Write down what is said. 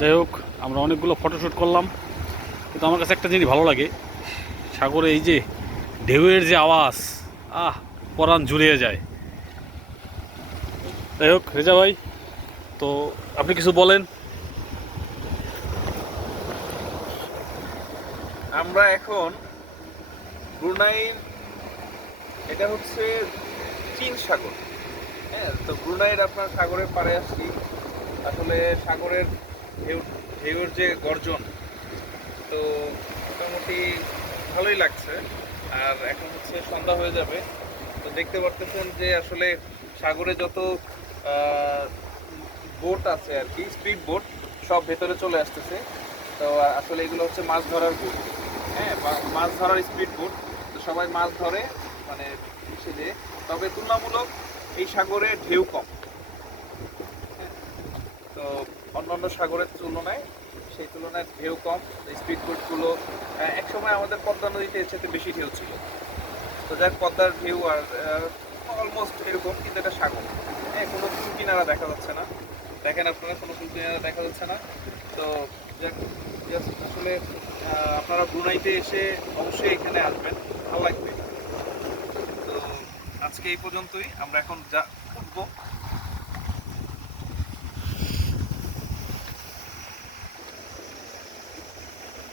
যাই হোক, আমরা অনেকগুলো ফটোশ্যুট করলাম, কিন্তু আমার কাছে একটা জিনিস ভালো লাগে, সাগরে এই যে ঢেউয়ের যে আওয়াজ, পরাণ জুড়িয়ে যায়। যাই হোক রেজা ভাই, তো আপনি কিছু বলেন। আমরা এখন ব্রুনাইর, এটা হচ্ছে চীন সাগর। হ্যাঁ, তো ব্রুনাইয়ের আপনার সাগরের পাড়ে আসছি। আসলে সাগরের ঢেউ ঢেউয়ের যে গর্জন, তো মোটামুটি ভালোই লাগছে। আর এখন হচ্ছে সন্ধ্যা হয়ে যাবে। তো দেখতে পারতেছেন যে আসলে সাগরে যত বোট আছে আর কি, স্পিড বোট, সব ভেতরে চলে আসতেছে। তো আসলে এগুলো হচ্ছে মাছ ধরার বোট। হ্যাঁ, মাছ ধরার স্পিড বোট। তো সবাই মাছ ধরে, মানে ইসে দিয়ে। তবে তুলনামূলক এই সাগরে ঢেউ কম। হ্যাঁ, তো অন্যান্য সাগরের তুলনায়, সেই তুলনায় ঢেউ কম। স্পিড বোটগুলো একসময় আমাদের পদ্মা নদীতে এর সাথে বেশি ঢেউ ছিল। তো যাক, পদ্মার ঢেউ আর অলমোস্ট এরকম, কিন্তু এটা সাগর। হ্যাঁ, কোনো কুল কিনারা দেখা যাচ্ছে না। দেখেন আপনারা, কোনো কুল কিনারা দেখা যাচ্ছে না। তো যাক, আসলে আপনারা ব্রুনাইতে এসে অবশ্যই এখানে আসবেন, ভালো লাগবে। তো আজকে এই পর্যন্তই, আমরা এখন যা উঠবো।